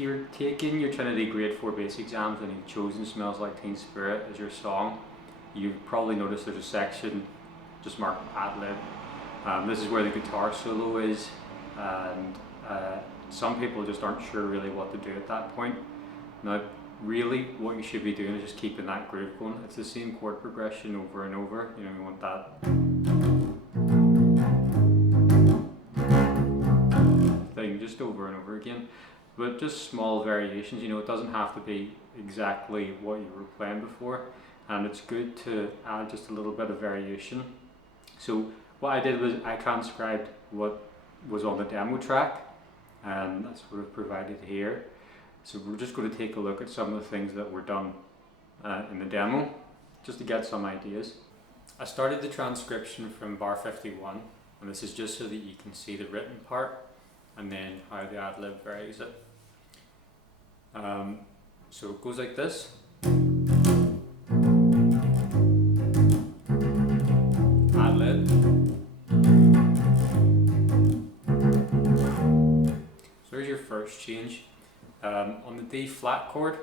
you're taking your Trinity Grade 4 basic exams and you've chosen Smells Like Teen Spirit as your song, you've probably noticed there's a section just marked ad lib. This is where the guitar solo is, and some people just aren't sure really what to do at that point. Now, really, what you should be doing is just keeping that groove going. It's the same chord progression over and over. You know, you want that thing just over and over again, but just small variations. You know, it doesn't have to be exactly what you were playing before, and it's good to add just a little bit of variation. So what I did was I transcribed what was on the demo track, and that's what I've provided here. So we're just going to take a look at some of the things that were done in the demo, just to get some ideas. I started the transcription from bar 51, and this is just so that you can see the written part, and then how the ad-lib varies it. So it goes like this. Ad-lib. So here's your first change. On the D flat chord,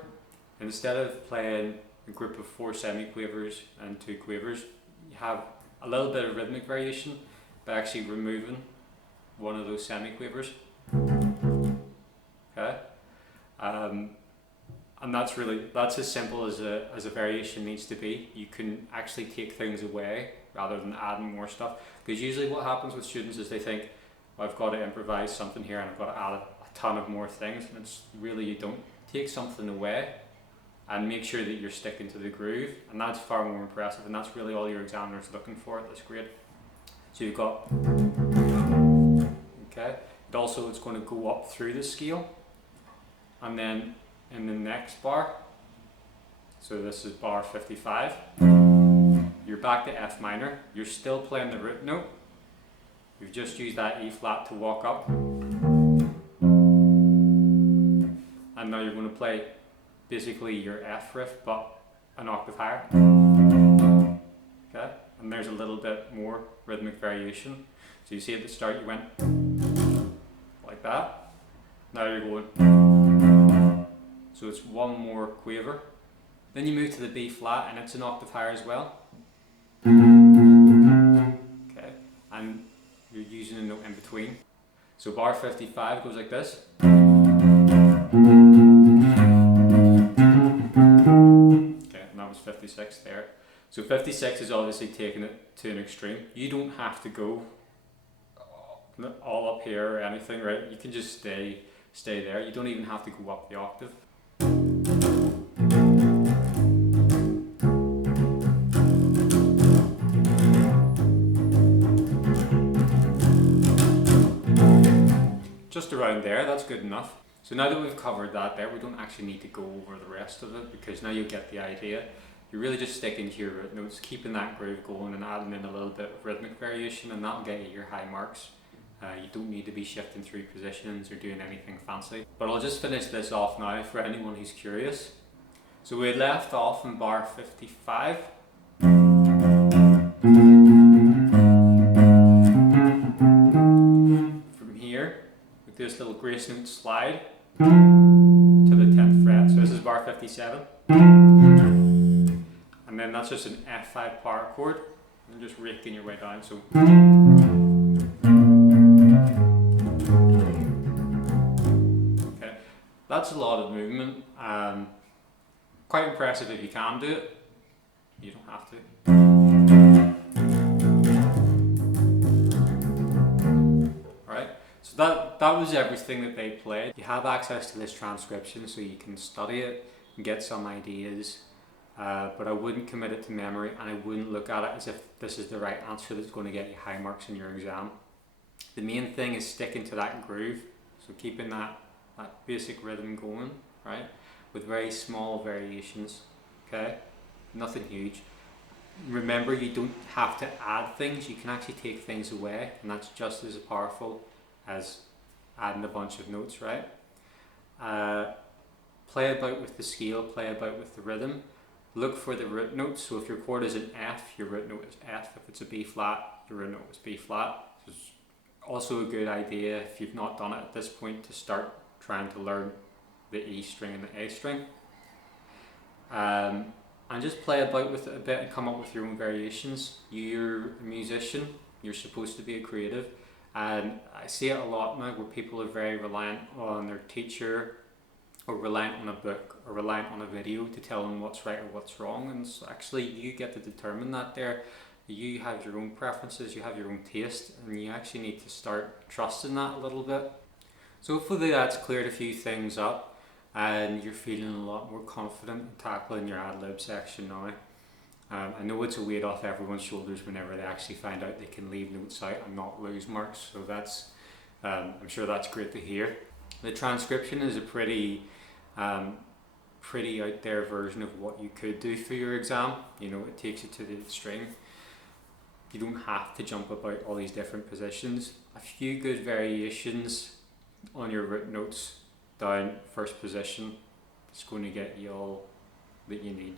instead of playing a group of 4 semiquavers and 2 quavers, you have a little bit of rhythmic variation by actually removing one of those semiquavers. Okay, and that's as simple as a variation needs to be. You can actually take things away rather than adding more stuff, because usually what happens with students is they think, well, I've got to improvise something here and I've got to add a ton of more things, and it's really, you don't. Take something away and make sure that you're sticking to the groove, and that's far more impressive, and that's really all your examiner's looking for at this grade. So you've got, okay, and also it's going to go up through the scale, and then in the next bar, so this is bar 55, you're back to F minor, you're still playing the root note, you've just used that E flat to walk up, and now you're going to play basically your F riff but an octave higher. Okay, and there's a little bit more rhythmic variation. So you see at the start you went like that, now you're going, so it's one more quaver. Then you move to the B flat and it's an octave higher as well. Okay, and you're using a note in between. So bar 55 goes like this. Okay, and that was 56 there. So 56 is obviously taking it to an extreme. You don't have to go all up here or anything, right? You can just stay there. You don't even have to go up the octave. Just around there, that's good enough. So now that we've covered that there, we don't actually need to go over the rest of it, because now you get the idea. You're really just sticking to your root notes, keeping that groove going and adding in a little bit of rhythmic variation, and that'll get you your high marks. You don't need to be shifting through positions or doing anything fancy. But I'll just finish this off now for anyone who's curious. So we had left off in bar 55. From here, with this little grace note slide to the 10th fret. So this is bar 57. And then that's just an F5 power chord, and just raking your way down. So okay, that's a lot of movement. Quite impressive if you can do it. You don't have to. Alright, so that was everything that they played. You have access to this transcription so you can study it and get some ideas. But I wouldn't commit it to memory, and I wouldn't look at it as if this is the right answer that's going to get you high marks in your exam. The main thing is sticking to that groove, so keeping that basic rhythm going, right, with very small variations, okay, nothing huge. Remember, you don't have to add things, you can actually take things away, and that's just as powerful as adding a bunch of notes, right? Play about with the scale, play about with the rhythm. Look for the root notes. So if your chord is an F, your root note is F. If it's a B flat, your root note is B flat. It's also a good idea, if you've not done it at this point, to start trying to learn the E string and the A string. And just play about with it a bit and come up with your own variations. You're a musician, you're supposed to be a creative, and I see it a lot now where people are very reliant on their teacher, or reliant on a book, or reliant on a video to tell them what's right or what's wrong, and so actually you get to determine that there. You have your own preferences, you have your own taste, and you actually need to start trusting that a little bit. So hopefully that's cleared a few things up and you're feeling a lot more confident in tackling your ad-lib section now. I know it's a weight off everyone's shoulders whenever they actually find out they can leave notes out and not lose marks, so that's I'm sure that's great to hear. The transcription is a pretty out there version of what you could do for your exam. You know, it takes you to the extreme. You don't have to jump about all these different positions. A few good variations on your root notes down first position is going to get you all that you need.